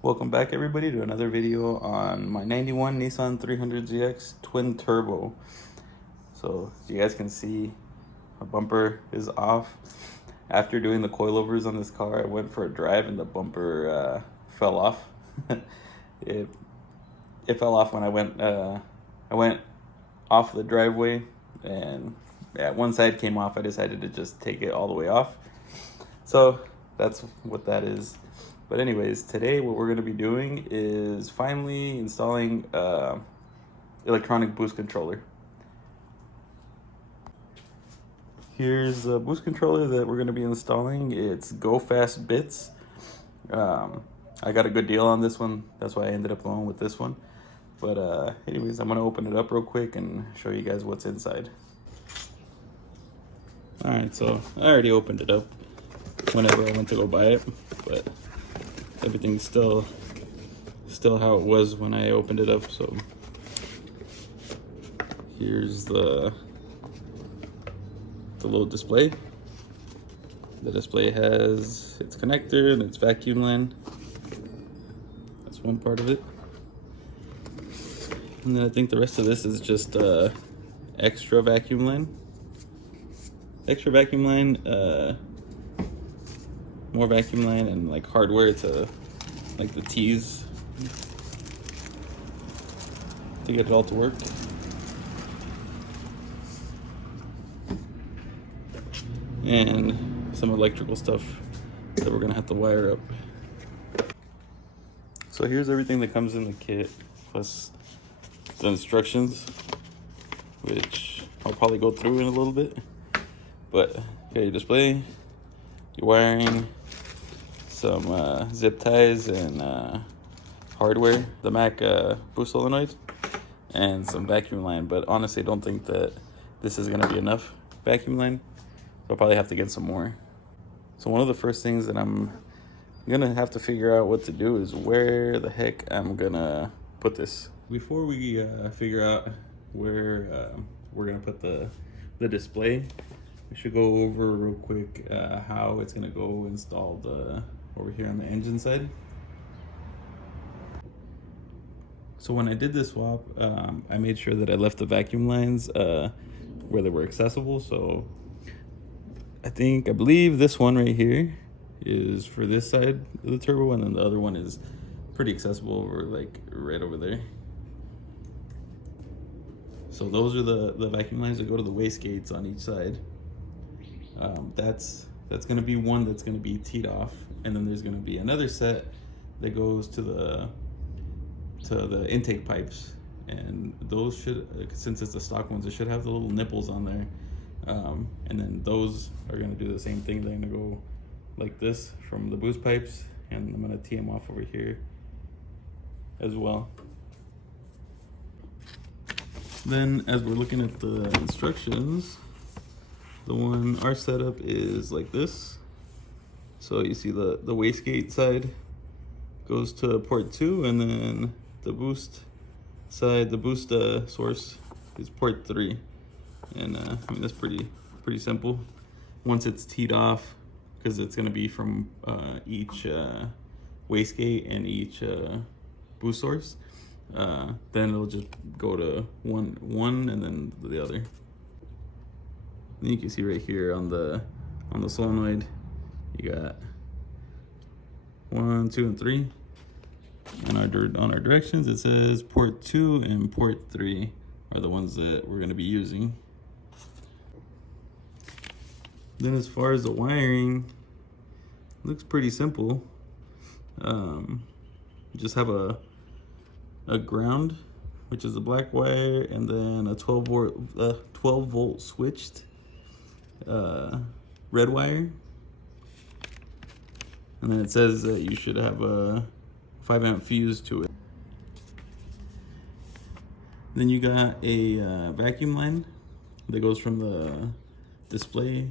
Welcome back everybody to another video on my 91 Nissan 300ZX twin turbo. So as you guys can see, my bumper is off. After doing the coilovers on this car, I went for a drive and the bumper fell off. it, it fell off when I went off the driveway, and yeah, one side came off. I decided to just take it all the way off. So that's what that is. But anyways, today what we're going to be doing is finally installing electronic boost controller. Here's the boost controller that we're going to be installing. It's Go Fast Bits. I got a good deal on this one. That's why I ended up going with this one. But anyways, I'm going to open it up real quick and show you guys what's inside. Alright, so I already opened it up whenever I went to go buy it, but everything's still how it was when I opened it up. So here's the little display. The display has its connector and its vacuum line. That's one part of it. And then I think the rest of this is just extra vacuum line. More vacuum line, and like hardware to like the T's to get it all to work. And some electrical stuff that we're gonna have to wire up. So here's everything that comes in the kit, plus the instructions, which I'll probably go through in a little bit. But okay, your display, your wiring, some zip ties and hardware, the Mac boost solenoid, and some vacuum line. But honestly, I don't think that this is gonna be enough vacuum line. So I'll probably have to get some more. So one of the first things that I'm gonna have to figure out what to do is where the heck I'm gonna put this. Before we figure out where we're gonna put the display, we should go over real quick how it's gonna go installed over here on the engine side. So when I did this swap, I made sure that I left the vacuum lines where they were accessible. So I believe this one right here is for this side of the turbo, and then the other one is pretty accessible over like right over there. So those are the vacuum lines that go to the wastegates on each side. That's gonna be one that's gonna be teed off, and then there's gonna be another set that goes to the intake pipes, and those should, since it's the stock ones, it should have the little nipples on there. And then those are gonna do the same thing. They're gonna go like this from the boost pipes, and I'm gonna tee them off over here as well. Then as we're looking at the instructions, our setup is like this. So you see the wastegate side goes to port 2, and then the boost side, the boost source, is port 3. And I mean, that's pretty simple. Once it's teed off, because it's going to be from each wastegate and each boost source, then it'll just go to one and then the other. Then you can see right here on the solenoid, you got 1, 2, and 3. And on our directions, it says port 2 and port 3 are the ones that we're going to be using. Then as far as the wiring, it looks pretty simple. Just have a ground, which is a black wire, and then a 12 volt switched red wire. And then it says that you should have a 5-amp fuse to it. Then you got a vacuum line that goes from the display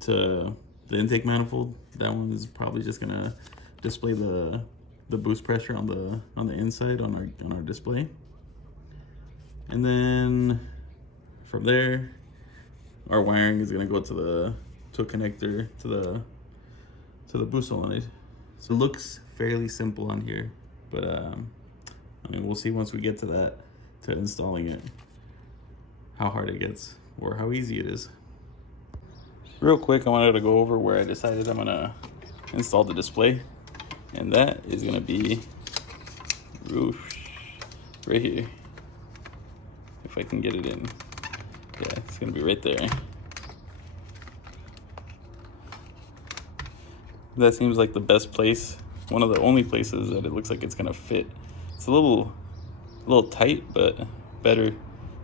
to the intake manifold. That one is probably just gonna display the boost pressure on the inside on our display. And then from there, our wiring is gonna go to a connector to the boost solenoid. So it looks fairly simple on here, but I mean, we'll see once we get to that, to installing it, how hard it gets or how easy it is. Real quick, I wanted to go over where I decided I'm gonna install the display, and that is gonna be right here. If I can get it in. Yeah, it's gonna be right there. That seems like the best place. One of the only places that it looks like it's gonna fit. It's a little tight, but better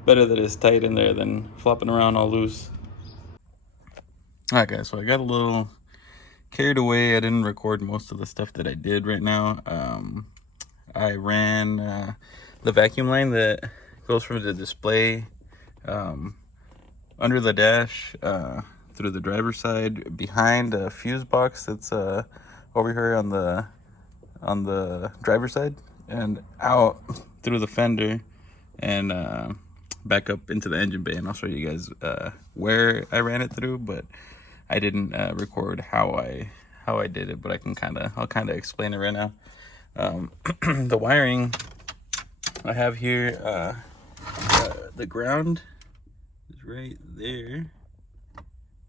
that it's tight in there than flopping around all loose. Alright guys, so I got a little carried away. I didn't record most of the stuff that I did right now. I ran the vacuum line that goes from the display under the dash through the driver's side behind a fuse box that's over here on the driver's side, and out through the fender and back up into the engine bay. And I'll show you guys where I ran it through, but I didn't record how I did it, but I'll kind of explain it right now. The wiring I have here, the ground is right there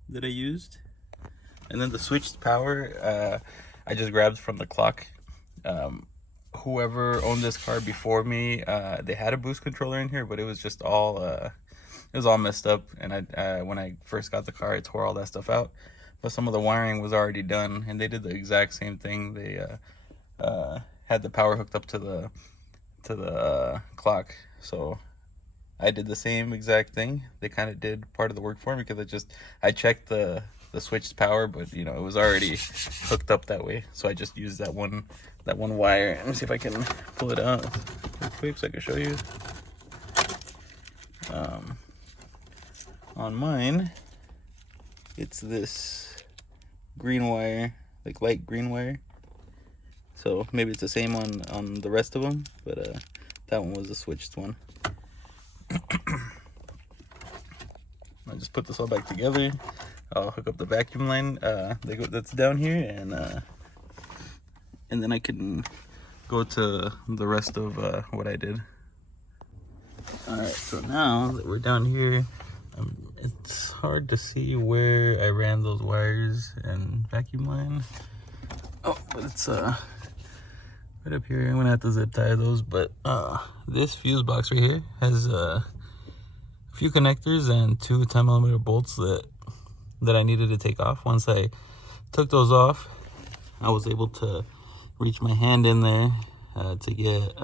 that I used, and then the switched power I just grabbed from the clock. Whoever owned this car before me, they had a boost controller in here, but it was just all it was all messed up, and when I first got the car, I tore all that stuff out, but some of the wiring was already done, and they did the exact same thing. They had the power hooked up to the clock, so I did the same exact thing. They kind of did part of the work for me, because I checked the switched power, but you know, it was already hooked up that way, so I just used that one wire. Let me see if I can pull it out real quick so I can show you. On mine, it's this green wire, like light green wire. So maybe it's the same on the rest of them, but that one was the switched one. I'll just put this all back together. I'll hook up the vacuum line that's down here, and then I can go to the rest of what I did. Alright, so now that we're down here, it's hard to see where I ran those wires and vacuum line. Oh, but it's right up here. I'm gonna have to zip tie those, but this fuse box right here has a few connectors and 2 10mm bolts that I needed to take off. Once I took those off, I was able to reach my hand in there to get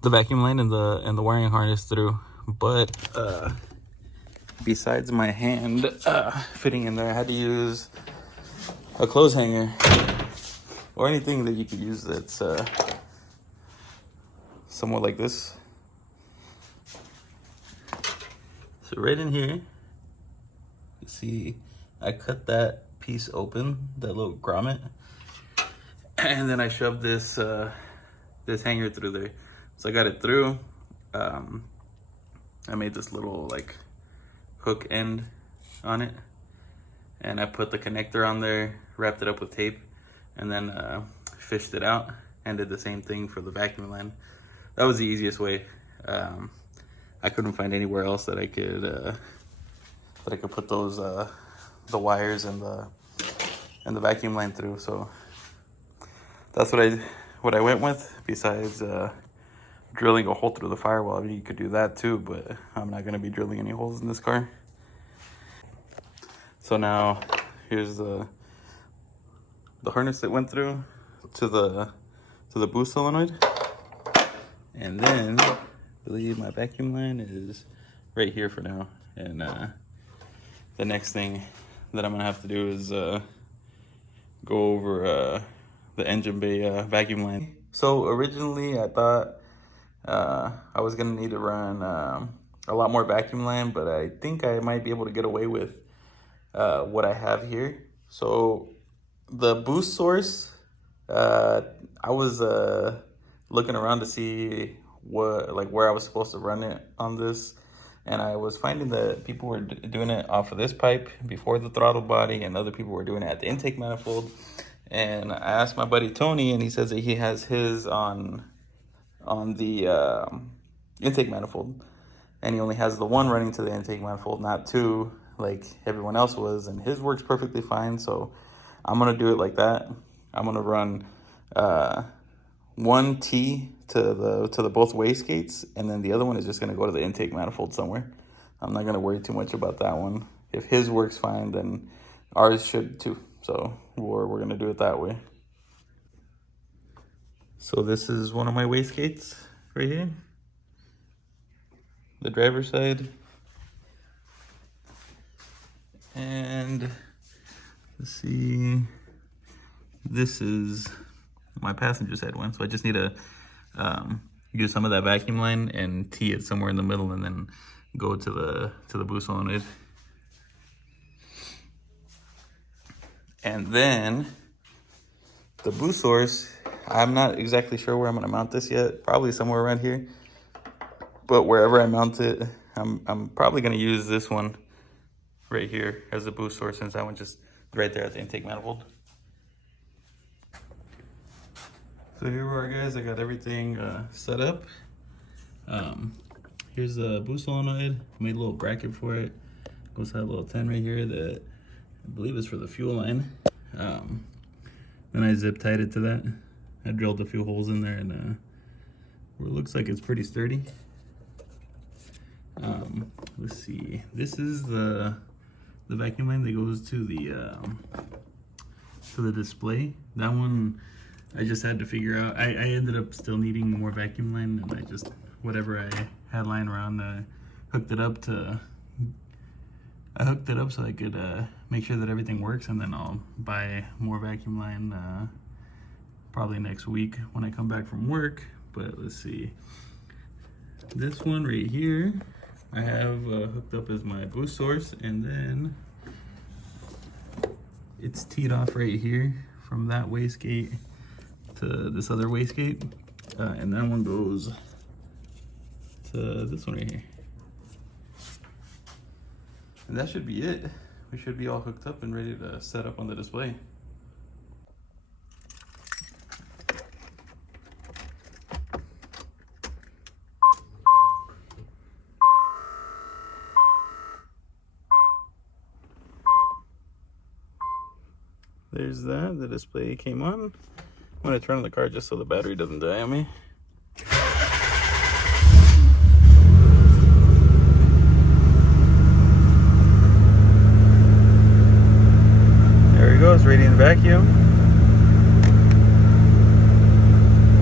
the vacuum line and the wiring harness through. But besides my hand fitting in there, I had to use a clothes hanger or anything that you could use that's somewhat like this. So right in here, you see I cut that piece open, that little grommet, and then I shoved this this hanger through there. So I got it through. I made this little like hook end on it, and I put the connector on there, wrapped it up with tape, and then fished it out, and did the same thing for the vacuum line. That was the easiest way. I couldn't find anywhere else that I could put those the wires and the vacuum line through. So that's what I went with. Besides drilling a hole through the firewall, I mean, you could do that too, but I'm not gonna be drilling any holes in this car. So now here's the harness that went through to the boost solenoid, and then I believe my vacuum line is right here for now. And the next thing that I'm gonna have to do is go over the engine bay vacuum line. So originally I thought I was gonna need to run a lot more vacuum line, but I think I might be able to get away with what I have here. So the boost source, I was looking around to see where I was supposed to run it on this, and I was finding that people were doing it off of this pipe before the throttle body, and other people were doing it at the intake manifold. And I asked my buddy Tony, and he says that he has his on the intake manifold, and he only has the one running to the intake manifold, not two like everyone else was, and his works perfectly fine. So I'm gonna do it like that. I'm gonna run one T to the both wastegates, and then the other one is just gonna go to the intake manifold somewhere. I'm not gonna worry too much about that one. If his works fine, then ours should too. So we're gonna do it that way. So this is one of my wastegates right here, the driver's side, and let's see, this is my passenger side one. So I just need to use some of that vacuum line and tee it somewhere in the middle, and then go to the boost solenoid. And then the boost source, I'm not exactly sure where I'm gonna mount this yet. Probably somewhere around here. But wherever I mount it, I'm probably gonna use this one right here as the boost source, since that one's just right there at the intake manifold. So here we are, guys. I got everything set up. Here's the boost solenoid. Made a little bracket for it. Goes to that little 10 right here that I believe is for the fuel line. Then I zip tied it to that. I drilled a few holes in there, and where it looks like it's pretty sturdy. Let's see. This is the vacuum line that goes to the display. That one I just had to figure out. I ended up still needing more vacuum line, and I just, whatever I had lying around, hooked it up so I could make sure that everything works, and then I'll buy more vacuum line probably next week when I come back from work. But let's see. This one right here I have hooked up as my boost source, and then it's teed off right here from that wastegate to this other wastegate, and that one goes to this one right here. And that should be it. We should be all hooked up and ready to set up on the display. There's that, the display came on. I'm gonna turn on the car just so the battery doesn't die on me. There he goes, radiant vacuum.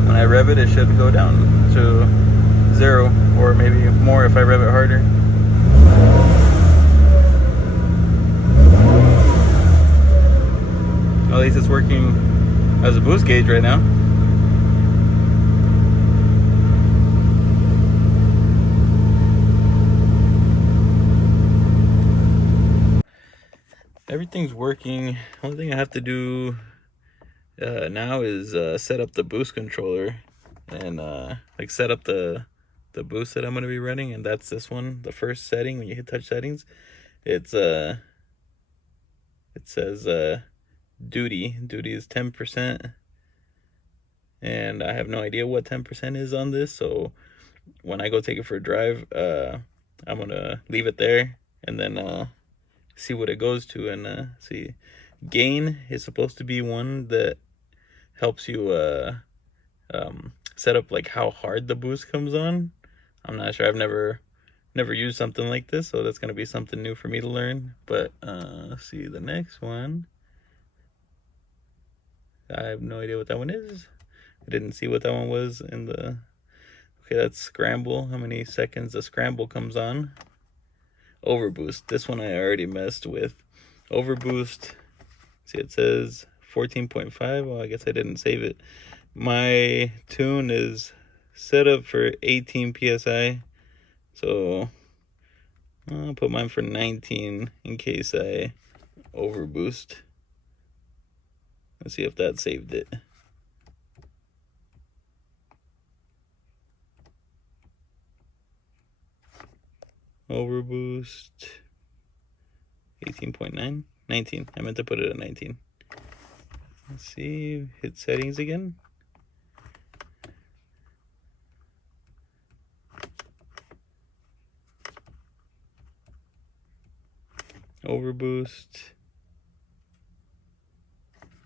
When I rev it, it should go down to 0, or maybe more if I rev it harder. At least it's working as a boost gauge right now. Everything's working. Only thing I have to do now is set up the boost controller, and like set up the boost that I'm going to be running, and that's this one. The first setting, when you hit touch settings, it's it says duty is 10%, and I have no idea what 10% is on this. So when I go take it for a drive, I'm gonna leave it there, and then see what it goes to, and see. Gain is supposed to be one that helps you set up like how hard the boost comes on. I'm not sure. I've never used something like this, so that's gonna be something new for me to learn. But let's see the next one. I have no idea what that one is. I didn't see what that one was in the... Okay, that's scramble. How many seconds the scramble comes on. Overboost. This one I already messed with. Overboost. See, it says 14.5. Well, I guess I didn't save it. My tune is set up for 18 psi. So I'll put mine for 19 in case I overboost. Let's see if that saved it. Overboost 18.9, 19. I meant to put it at 19. Let's see, hit settings again. Overboost.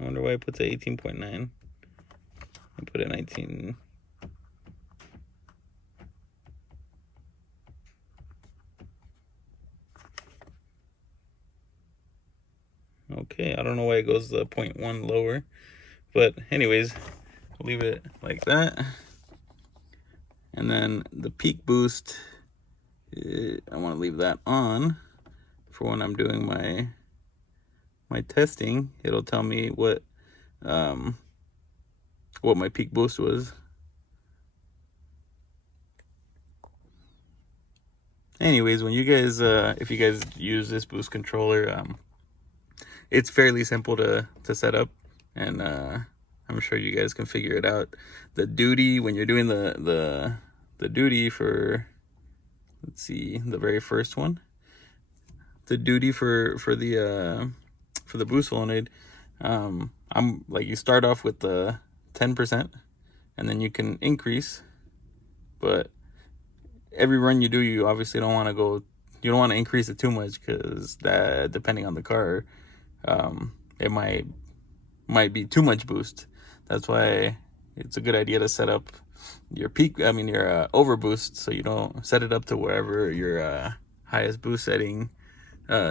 I wonder why it puts at 18.9. I put it 19. Okay, I don't know why it goes 0.1 lower, but anyways, I'll leave it like that. And then the peak boost, I want to leave that on for when I'm doing my testing. It'll tell me what my peak boost was. Anyways, when you guys if you guys use this boost controller, it's fairly simple to set up, and I'm sure you guys can figure it out. The duty, when you're doing the duty for, let's see, the very first one, the duty for the boost solenoid, I'm like, you start off with the 10%, and then you can increase, but every run you do, you obviously don't want to go, you don't want to increase it too much, because that, depending on the car, it might be too much boost. That's why it's a good idea to set up your peak, your overboost, so you don't set it up to wherever your highest boost setting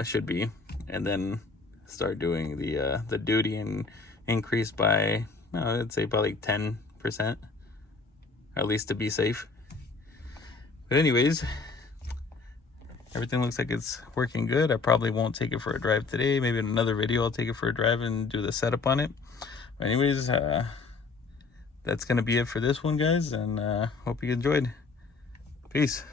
should be, and then start doing the duty and increase by, I'd say probably 10%, at least to be safe. But anyways, everything looks like it's working good. I probably won't take it for a drive today. Maybe in another video I'll take it for a drive and do the setup on it. But anyways, that's gonna be it for this one, guys, and hope you enjoyed. Peace.